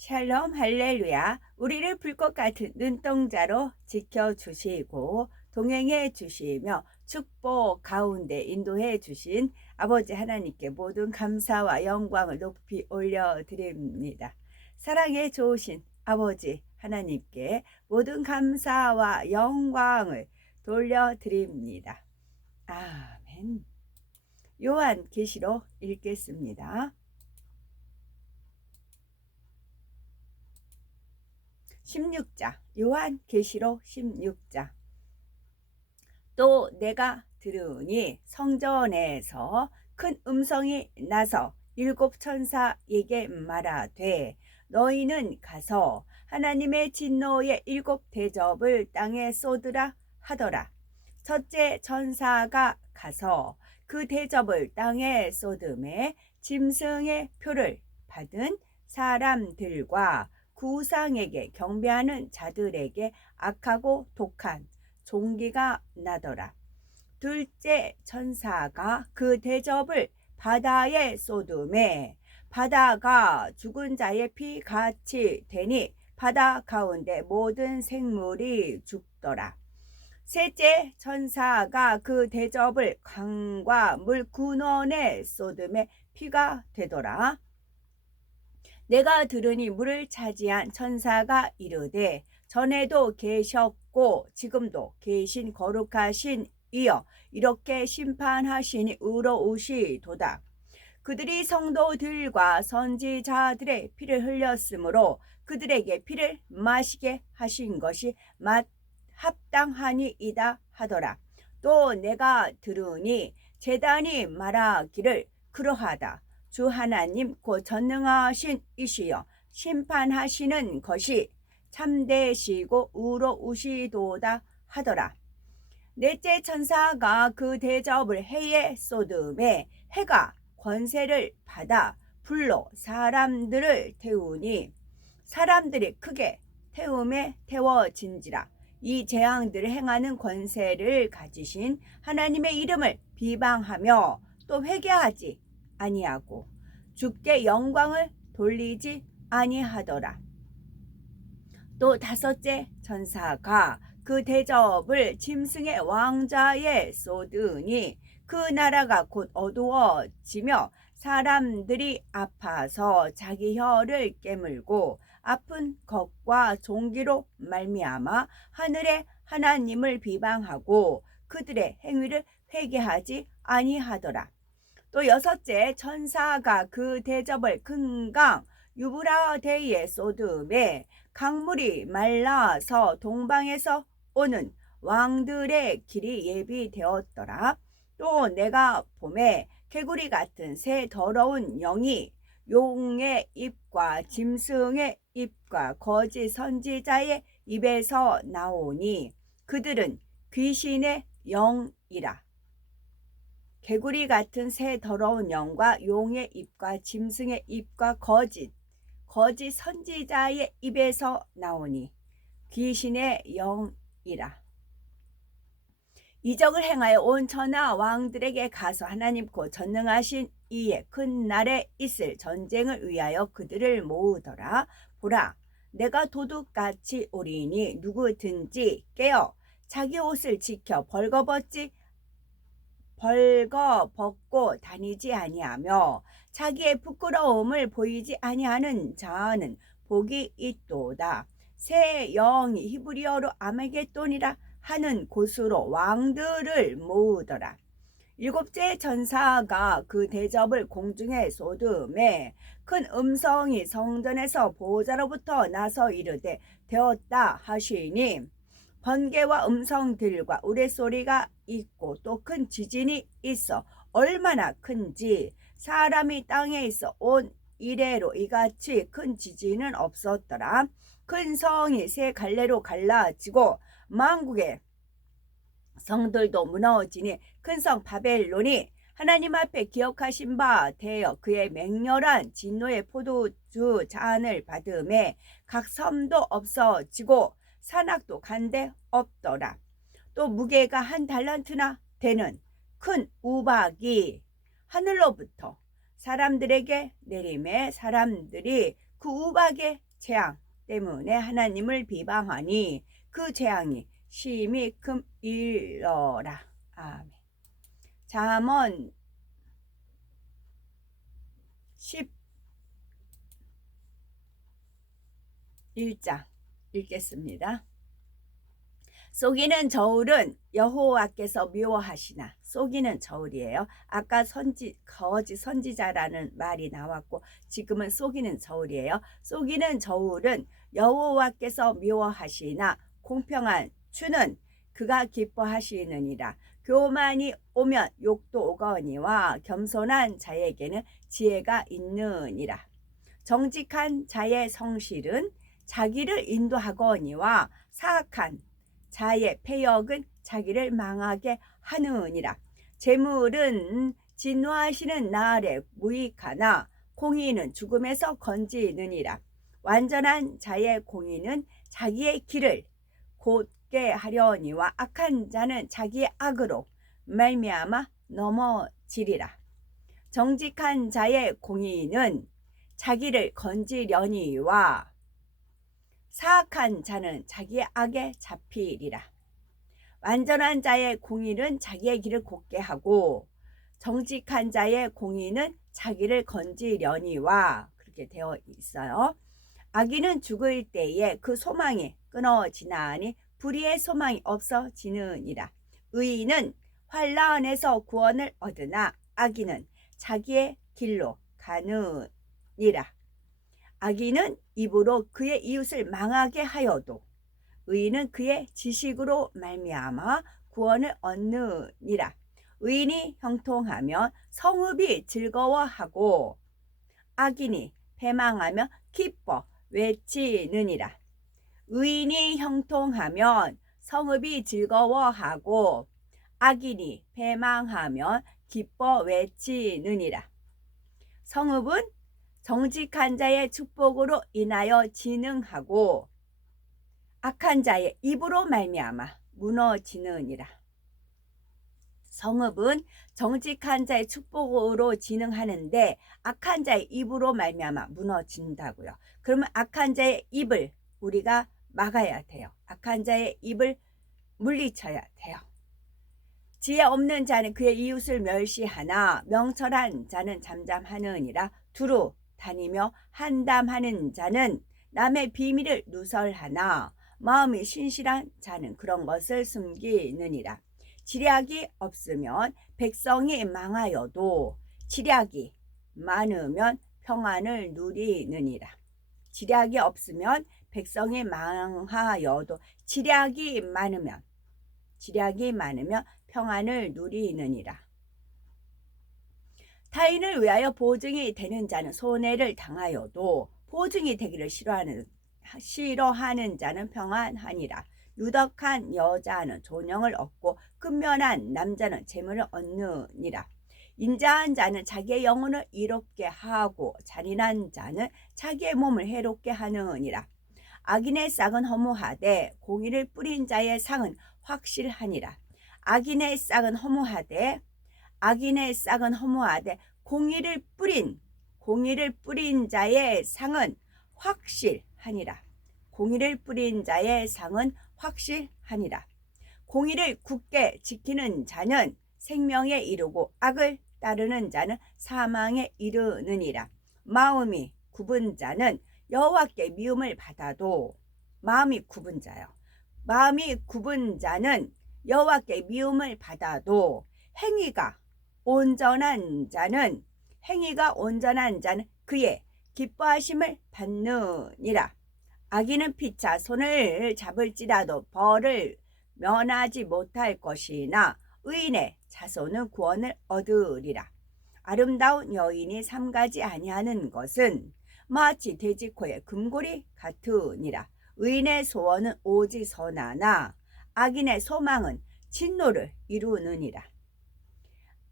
샬롬 할렐루야. 우리를 불꽃 같은 눈동자로 지켜주시고 동행해 주시며 축복 가운데 인도해 주신 아버지 하나님께 모든 감사와 영광을 높이 올려드립니다. 사랑에 좋으신 아버지 하나님께 모든 감사와 영광을 돌려드립니다. 아멘. 요한계시록 읽겠습니다. 16장 요한계시록 16장. 또 내가 들으니 성전에서 큰 음성이 나서 일곱 천사에게 말하되 너희는 가서 하나님의 진노의 일곱 대접을 땅에 쏟으라 하더라. 첫째 천사가 가서 그 대접을 땅에 쏟음에 짐승의 표를 받은 사람들과 구상에게 경배하는 자들에게 악하고 독한 종기가 나더라. 둘째 천사가 그 대접을 바다에 쏟음에 바다가 죽은 자의 피 같이 되니 바다 가운데 모든 생물이 죽더라. 셋째 천사가 그 대접을 강과 물 근원에 쏟음에 피가 되더라. 내가 들으니 물을 차지한 천사가 이르되 전에도 계셨고 지금도 계신 거룩하신 이여 이렇게 심판하시니 의로우시도다. 그들이 성도들과 선지자들의 피를 흘렸으므로 그들에게 피를 마시게 하신 것이 합당하니이다 하더라. 또 내가 들으니 제단이 말하기를 그러하다. 주 하나님 곧 전능하신 이시여 심판하시는 것이 참되시고 의로우시도다 하더라. 넷째 천사가 그 대접을 해에 쏟음에 해가 권세를 받아 불로 사람들을 태우니 사람들이 크게 태움에 태워진지라. 이 재앙들을 행하는 권세를 가지신 하나님의 이름을 비방하며 또 회개하지 아니하고 주께 영광을 돌리지 아니하더라. 또 다섯째 천사가 그 대접을 짐승의 왕자에 쏟으니 그 나라가 곧 어두워지며 사람들이 아파서 자기 혀를 깨물고 아픈 것과 종기로 말미암아 하늘의 하나님을 비방하고 그들의 행위를 회개하지 아니하더라. 또 여섯째 천사가 그 대접을 큰 강 유브라데에 쏟음에 강물이 말라서 동방에서 오는 왕들의 길이 예비되었더라. 또 내가 봄에 개구리 같은 새 더러운 영이 용의 입과 짐승의 입과 거짓 선지자의 입에서 나오니 그들은 귀신의 영이라. 개구리 같은 새 더러운 영과 용의 입과 짐승의 입과 거짓 선지자의 입에서 나오니 귀신의 영이라. 이적을 행하여 온 천하 왕들에게 가서 하나님 곧 전능하신 이의 큰 날에 있을 전쟁을 위하여 그들을 모으더라. 보라, 내가 도둑같이 오리니 누구든지 깨어 자기 옷을 지켜 벌거벗고 다니지 아니하며 자기의 부끄러움을 보이지 아니하는 자는 복이 있도다. 새 영이 히브리어로 아메겟돈이라 하는 곳으로 왕들을 모으더라. 일곱째 천사가 그 대접을 공중에 쏟음에 큰 음성이 성전에서 보호자로부터 나서 이르되 되었다 하시니 번개와 음성들과 우레소리가 있고 또 큰 지진이 있어 얼마나 큰지 사람이 땅에 있어 온 이래로 이같이 큰 지진은 없었더라. 큰 성이 세 갈래로 갈라지고 만국의 성들도 무너지니 큰 성 바벨론이 하나님 앞에 기억하신 바 되어 그의 맹렬한 진노의 포도주 잔을 받음에 각 섬도 없어지고 산악도 간데 없더라. 또 무게가 한 달란트나 되는 큰 우박이 하늘로부터 사람들에게 내림에 사람들이 그 우박에 재앙 때문에 하나님을 비방하니 그 재앙이 심히 큼일러라. 아멘. 잠언 11장 읽겠습니다. 속이는 저울은 여호와께서 미워하시나. 속이는 저울이에요. 아까 거짓 선지자라는 말이 나왔고 지금은 속이는 저울이에요. 속이는 저울은 여호와께서 미워하시나 공평한 주는 그가 기뻐하시느니라. 교만이 오면 욕도 오거니와 겸손한 자에게는 지혜가 있느니라. 정직한 자의 성실은 자기를 인도하거니와 사악한 자의 패역은 자기를 망하게 하느니라. 재물은 진노하시는 날에 무익하나 공의는 죽음에서 건지느니라. 완전한 자의 공의는 자기의 길을 곧게 하려니와 악한 자는 자기의 악으로 말미암아 넘어지리라. 정직한 자의 공의는 자기를 건지려니와 사악한 자는 자기의 악에 잡히리라. 완전한 자의 공의는 자기의 길을 곧게 하고 정직한 자의 공의는 자기를 건지려니와 그렇게 되어 있어요. 악인은 죽을 때에 그 소망이 끊어지나니 불의의 소망이 없어지느니라. 의인은 환난에서 구원을 얻으나 악인은 자기의 길로 가느니라. 악인은 입으로 그의 이웃을 망하게 하여도 의인은 그의 지식으로 말미암아 구원을 얻느니라. 의인이 형통하면 성읍이 즐거워하고 악인이 패망하면 기뻐 외치느니라. 의인이 형통하면 성읍이 즐거워하고 악인이 패망하면 기뻐 외치느니라. 성읍은 정직한 자의 축복으로 인하여 진흥하고 악한 자의 입으로 말미암아 무너지느니라. 성읍은 정직한 자의 축복으로 진흥하는데 악한 자의 입으로 말미암아 무너진다고요. 그러면 악한 자의 입을 우리가 막아야 돼요. 악한 자의 입을 물리쳐야 돼요. 지혜 없는 자는 그의 이웃을 멸시하나 명철한 자는 잠잠하느니라. 두루 다니며 한담하는 자는 남의 비밀을 누설하나 마음이 신실한 자는 그런 것을 숨기느니라. 지략이 없으면 백성이 망하여도 지략이 많으면 평안을 누리느니라. 지략이 없으면 백성이 망하여도 지략이 많으면 평안을 누리느니라. 타인을 위하여 보증이 되는 자는 손해를 당하여도 보증이 되기를 싫어하는 자는 평안하니라. 유덕한 여자는 존영을 얻고 근면한 남자는 재물을 얻느니라. 인자한 자는 자기의 영혼을 이롭게 하고 잔인한 자는 자기의 몸을 해롭게 하느니라. 악인의 싹은 허무하되 공의를 뿌린 자의 상은 확실하니라. 악인의 싹은 허무하되 공의를 뿌린 자의 상은 확실하니라. 공의를 뿌린 자의 상은 확실하니라. 공의를 굳게 지키는 자는 생명에 이르고 악을 따르는 자는 사망에 이르느니라. 마음이 굽은 자는 여호와께 미움을 받아도 마음이 굽은 자는 여호와께 미움을 받아도 행위가 온전한 자는 그의 기뻐하심을 받느니라. 악인은 피차 손을 잡을지라도 벌을 면하지 못할 것이나 의인의 자손은 구원을 얻으리라. 아름다운 여인이 삼가지 아니하는 것은 마치 돼지코의 금고리 같으니라. 의인의 소원은 오직 선하나 악인의 소망은 진노를 이루느니라.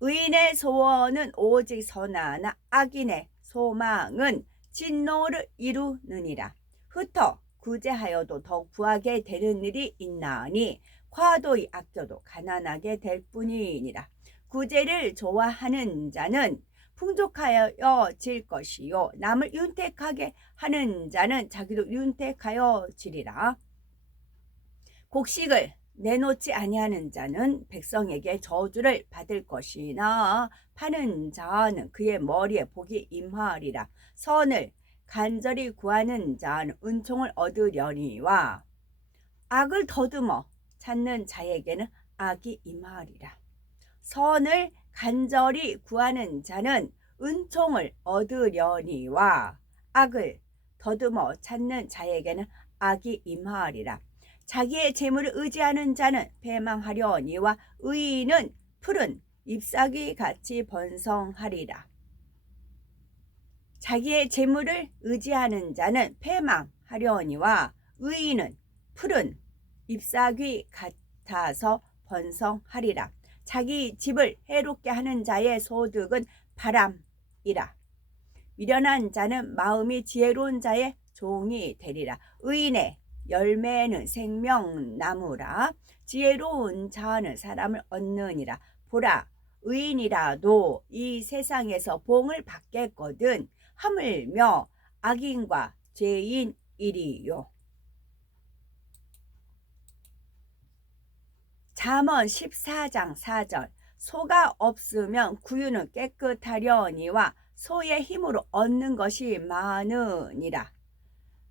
의인의 소원은 오직 선하나 악인의 소망은 진노를 이루느니라. 흩어 구제하여도 더욱 부하게 되는 일이 있나니 과도히 아껴도 가난하게 될 뿐이니라. 구제를 좋아하는 자는 풍족하여질 것이요 남을 윤택하게 하는 자는 자기도 윤택하여지리라. 곡식을 내놓지 아니하는 자는 백성에게 저주를 받을 것이나 파는 자는 그의 머리에 복이 임하리라. 선을 간절히 구하는 자는 은총을 얻으려니와 악을 더듬어 찾는 자에게는 악이 임하리라. 선을 간절히 구하는 자는 은총을 얻으려니와 악을 더듬어 찾는 자에게는 악이 임하리라. 자기의 재물을 의지하는 자는 패망하려니와 의인은 푸른 잎사귀 같이 번성하리라. 자기의 재물을 의지하는 자는 패망하려니와 의인은 푸른 잎사귀 같아서 번성하리라. 자기 집을 해롭게 하는 자의 소득은 바람이라. 미련한 자는 마음이 지혜로운 자의 종이 되리라. 의인의 열매는 생명나무라. 지혜로운 자는 사람을 얻느니라. 보라, 의인이라도 이 세상에서 봉을 받겠거든 하물며 악인과 죄인이리요. 잠언 14장 4절. 소가 없으면 구유는 깨끗하려니와 소의 힘으로 얻는 것이 많으니라.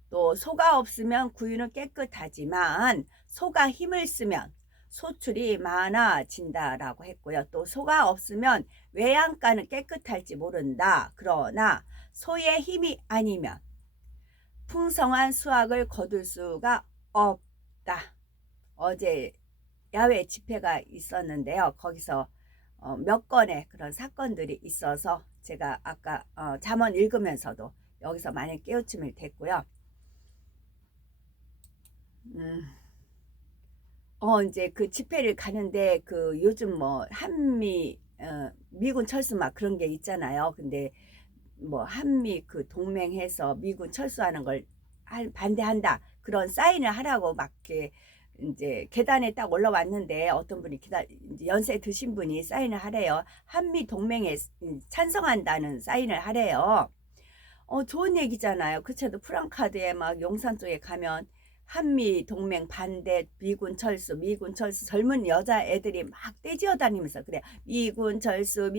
또 소가 없으면 구유는 깨끗하지만 소가 힘을 쓰면 소출이 많아진다라고 했고요. 또 소가 없으면 외양간은 깨끗할지 모른다. 그러나 소의 힘이 아니면 풍성한 수확을 거둘 수가 없다. 어제 야외 집회가 있었는데요. 거기서 몇 건의 그런 사건들이 있어서 제가 아까 잠언 읽으면서도 여기서 많이 깨우침을 됐고요. 이제 그 집회를 가는데 그 요즘 뭐 한미 미군 철수 막 그런 게 있잖아요. 근데 뭐 한미 그 동맹해서 미군 철수하는 걸 반대한다 그런 사인을 하라고 막 이렇게 이제 계단에 딱 올라왔는데 어떤 분이 연세 드신 분이 사인을 하래요. 한미 동맹에 찬성한다는 사인을 하래요. 좋은 얘기잖아요. 그렇죠. 프랑카드에 막 용산 쪽에 가면 한미 동맹 반대 미군 철수 젊은 여자애들이 막 떼지어 다니면서 그래 미군 철수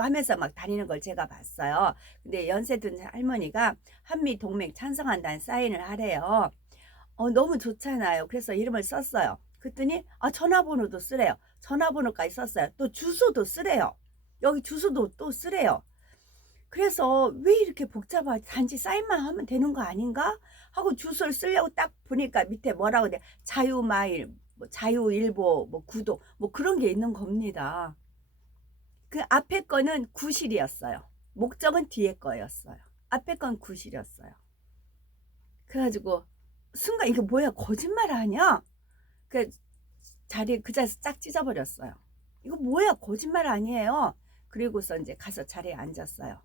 하면서 막 다니는 걸 제가 봤어요. 근데 연세 든 할머니가 한미 동맹 찬성한다는 사인을 하래요. 너무 좋잖아요. 그래서 이름을 썼어요. 그랬더니 전화번호도 쓰래요. 전화번호까지 썼어요. 또 주소도 쓰래요. 여기 주소도 또 쓰래요. 그래서 왜 이렇게 복잡하지? 단지 사인만 하면 되는 거 아닌가? 하고 주소를 쓰려고 딱 보니까 밑에 뭐라고 돼? 자유마일, 뭐 자유일보, 뭐 구독, 뭐 그런 게 있는 겁니다. 그 앞에 거는 구실이었어요. 목적은 뒤에 거였어요. 앞에 건 구실이었어요. 그래가지고 순간 이게 뭐야 거짓말 아니야? 그 자리에 그 자리에서 쫙 찢어버렸어요. 이거 뭐야 거짓말 아니에요? 그리고서 이제 가서 자리에 앉았어요.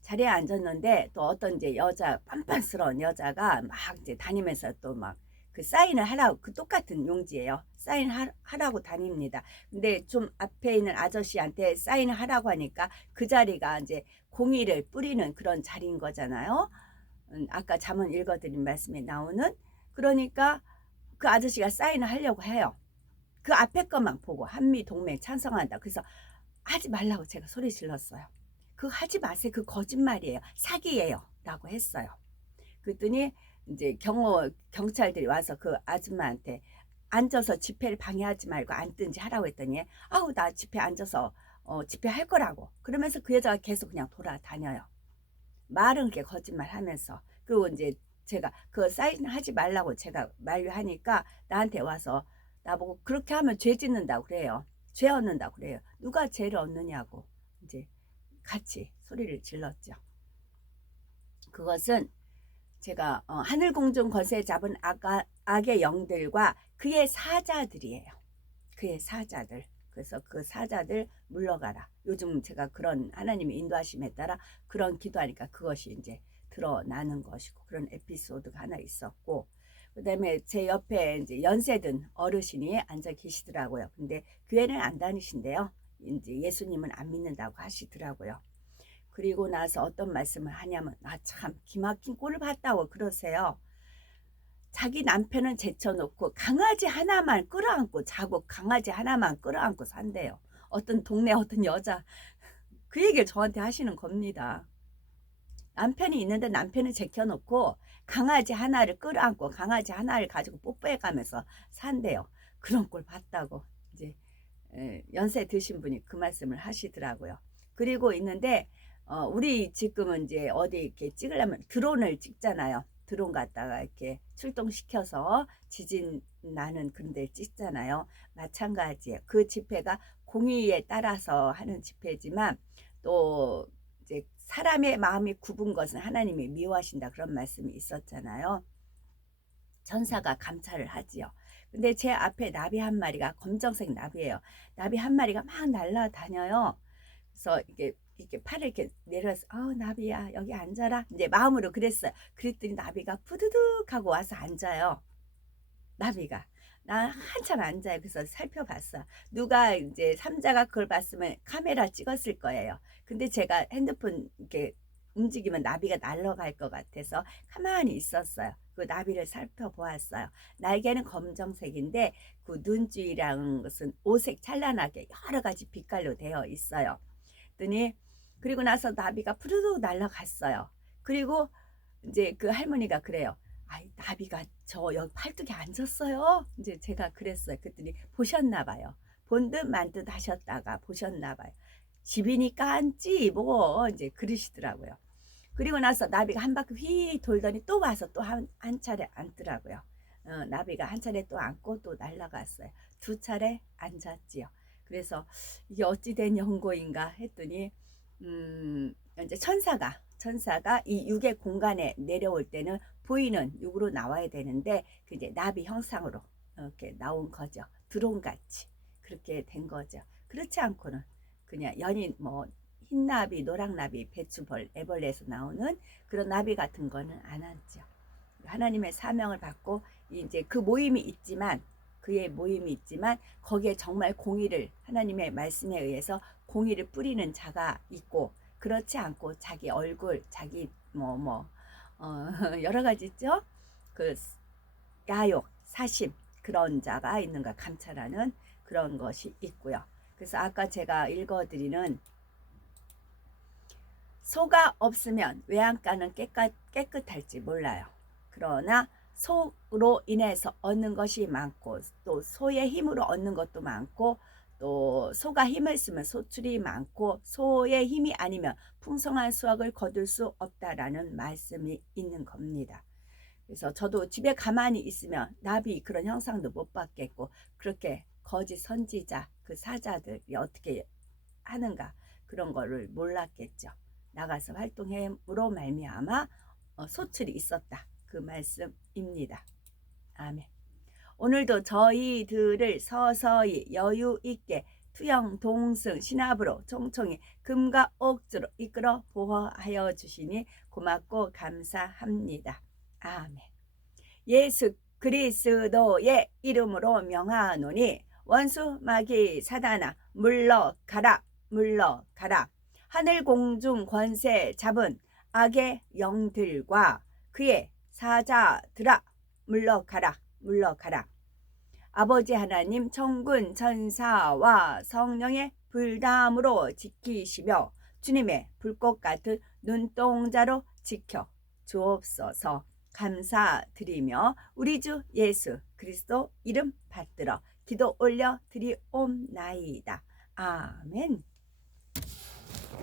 자리에 앉았는데 또 어떤 이제 여자 빤빤스러운 여자가 막 이제 다니면서 또 막 그 사인을 하라고 그 똑같은 용지예요. 사인 하라고 다닙니다. 근데 좀 앞에 있는 아저씨한테 사인을 하라고 하니까 그 자리가 이제 공의를 뿌리는 그런 자리인 거잖아요. 아까 잠언 읽어드린 말씀에 나오는 그러니까 그 아저씨가 사인을 하려고 해요. 그 앞에 것만 보고 한미 동맹 찬성한다. 그래서 하지 말라고 제가 소리 질렀어요. 그거 하지 마세요. 그 거짓말이에요. 사기예요. 라고 했어요. 그랬더니 이제 경찰들이 와서 그 아줌마한테 앉아서 집회를 방해하지 말고 앉든지 하라고 했더니 아우 나 집회 앉아서 집회할 거라고 그러면서 그 여자가 계속 그냥 돌아다녀요. 말은 그렇게 거짓말 하면서 그리고 이제 제가 그 사인 하지 말라고 제가 만류하니까 나한테 와서 나보고 그렇게 하면 죄 짓는다고 그래요. 죄 얻는다고 그래요. 누가 죄를 얻느냐고 이제 같이 소리를 질렀죠. 그것은 제가 하늘공중 거세 잡은 악의 영들과 그의 사자들이에요. 그의 사자들. 그래서 그 사자들 물러가라. 요즘 제가 그런 하나님의 인도하심에 따라 그런 기도하니까 그것이 이제 드러나는 것이고 그런 에피소드가 하나 있었고 그다음에 제 옆에 이제 연세든 어르신이 앉아 계시더라고요. 근데 교회는 안 다니신데요. 이제 예수님은 안 믿는다고 하시더라고요. 그리고 나서 어떤 말씀을 하냐면 참 기막힌 꼴을 봤다고 그러세요. 자기 남편은 제쳐놓고 강아지 하나만 끌어안고 자고 강아지 하나만 끌어안고 산대요. 어떤 동네 어떤 여자 그 얘기를 저한테 하시는 겁니다. 남편이 있는데 남편은 제켜놓고 강아지 하나를 끌어안고 강아지 하나를 가지고 뽀뽀해가면서 산대요. 그런 꼴 봤다고 이제 연세 드신 분이 그 말씀을 하시더라고요. 그리고 있는데 우리 지금은 이제 어디 이렇게 찍으려면 드론을 찍잖아요. 드론 갖다가 이렇게 출동시켜서 지진 나는 그런 데 찍잖아요. 마찬가지예요. 그 집회가 공의에 따라서 하는 집회지만 또 이제 사람의 마음이 굽은 것은 하나님이 미워하신다 그런 말씀이 있었잖아요. 천사가 감찰을 하지요. 근데 제 앞에 나비 한 마리가 검정색 나비예요. 나비 한 마리가 막 날아다녀요. 그래서 이렇게 팔을 이렇게 내려서 나비야 여기 앉아라 이제 마음으로 그랬어요. 그랬더니 나비가 푸드득 하고 와서 앉아요. 나비가 나 한참 앉아요. 그래서 살펴봤어. 누가 이제 삼자가 그걸 봤으면 카메라 찍었을 거예요. 근데 제가 핸드폰 이렇게 움직이면 나비가 날아갈 것 같아서 가만히 있었어요. 그 나비를 살펴보았어요. 날개는 검정색인데 그 눈주위라는 것은 오색 찬란하게 여러 가지 빛깔로 되어 있어요. 그리고 나서 나비가 푸르르 날아갔어요. 그리고 이제 그 할머니가 그래요. 나비가 저 여기 팔뚝에 앉았어요. 이제 제가 그랬어요. 그랬더니 보셨나 봐요. 본 듯 만 듯 하셨다가 보셨나 봐요. 집이니까 앉지 뭐 이제 그러시더라고요. 그리고 나서 나비가 한 바퀴 휘 돌더니 또 와서 또 한 차례 앉더라고요. 나비가 한 차례 또 앉고 또 날아갔어요. 두 차례 앉았지요. 그래서 이게 어찌된 연고인가 했더니 이제 천사가 이 육의 공간에 내려올 때는 보이는 육으로 나와야 되는데 그 이제 나비 형상으로 이렇게 나온 거죠. 드론같이 그렇게 된 거죠. 그렇지 않고는 그냥 연인 뭐 흰나비, 노랑나비, 배추벌, 애벌레에서 나오는 그런 나비 같은 거는 안 하죠. 하나님의 사명을 받고 이제 그 모임이 있지만 그의 모임이 있지만 거기에 정말 공의를 하나님의 말씀에 의해서 공의를 뿌리는 자가 있고 그렇지 않고 자기 얼굴, 자기 여러 가지 있죠. 그 야욕, 사심 그런 자가 있는 걸 감찰하는 그런 것이 있고요. 그래서 아까 제가 읽어드리는 소가 없으면 외양간은 깨끗할지 몰라요. 그러나 소로 인해서 얻는 것이 많고 또 소의 힘으로 얻는 것도 많고 또 소가 힘을 쓰면 소출이 많고 소의 힘이 아니면 풍성한 수확을 거둘 수 없다라는 말씀이 있는 겁니다. 그래서 저도 집에 가만히 있으면 나비 그런 형상도 못 받겠고 그렇게 거짓 선지자 그 사자들이 어떻게 하는가 그런 거를 몰랐겠죠. 나가서 활동함으로 말미암아 소출이 있었다. 그 말씀입니다. 아멘. 오늘도 저희들을 서서히 여유 있게 투영 동승 신압으로 총총히 금과 옥주로 이끌어 보호하여 주시니 고맙고 감사합니다. 아멘. 예수 그리스도의 이름으로 명하노니 원수 마귀 사단아 물러가라 물러가라. 하늘 공중 권세 잡은 악의 영들과 그의 사자들아 물러가라 물러가라. 아버지 하나님 천군 천사와 성령의 불담으로 지키시며 주님의 불꽃 같은 눈동자로 지켜 주옵소서. 감사드리며 우리 주 예수 그리스도 이름 받들어 기도 올려 드리옵나이다. 아멘.